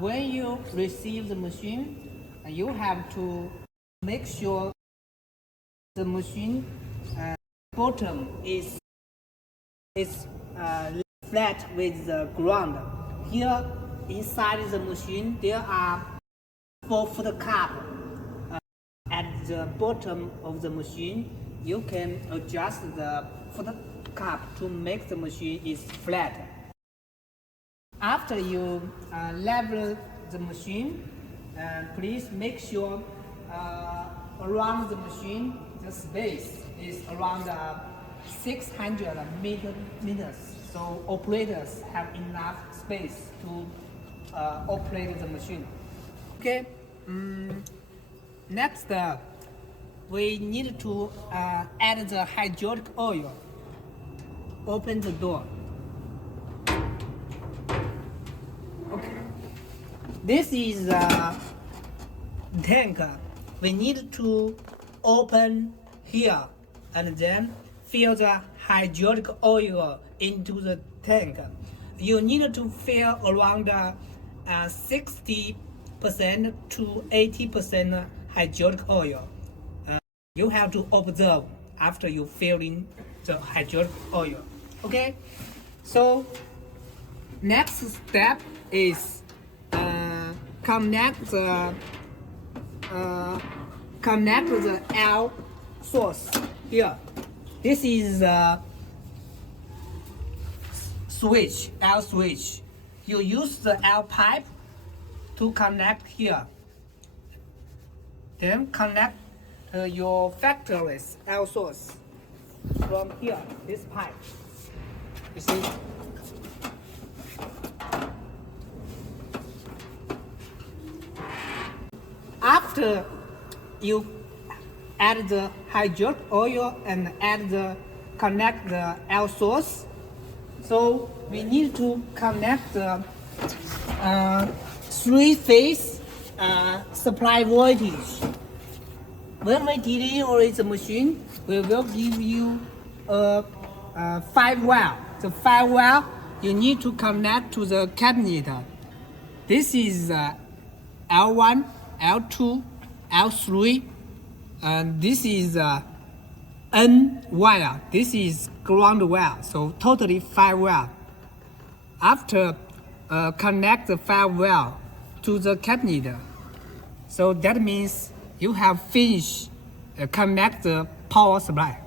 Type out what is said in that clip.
When you receive the machine, you have to make sure the machine bottom is flat with the ground. Here inside the machine there are 4-foot cup. At the bottom of the machine, you can adjust the foot cup to make the machine is flat. After you level the machine, please make sure around the machine the space is around 600 meters, so operators have enough space to operate the machine. Okay. Next, we need to add the hydraulic oil. Open the door. Okay. This is a tank. We need to open here and then fill the hydraulic oil into the tank. You need to fill around 60% to 80% hydraulic oil. You have to observe after you fill in the hydraulic oil. Okay, so next step is connect the L source here. This is a switch, L switch. You use the L pipe to connect here. Then connect your factory's L source from here, this pipe. You see? After you add the hydraulic oil and connect the L source, so we need to connect the three-phase supply voltage. When we deliver the machine, we will give you a 5-wire. The 5-wire you need to connect to the cabinet. This is L1, L2, L3, and this is N wire. This is ground wire. So totally 5 wire. After connect the 5 wire to the cabinet, so that means you have finished connect the power supply.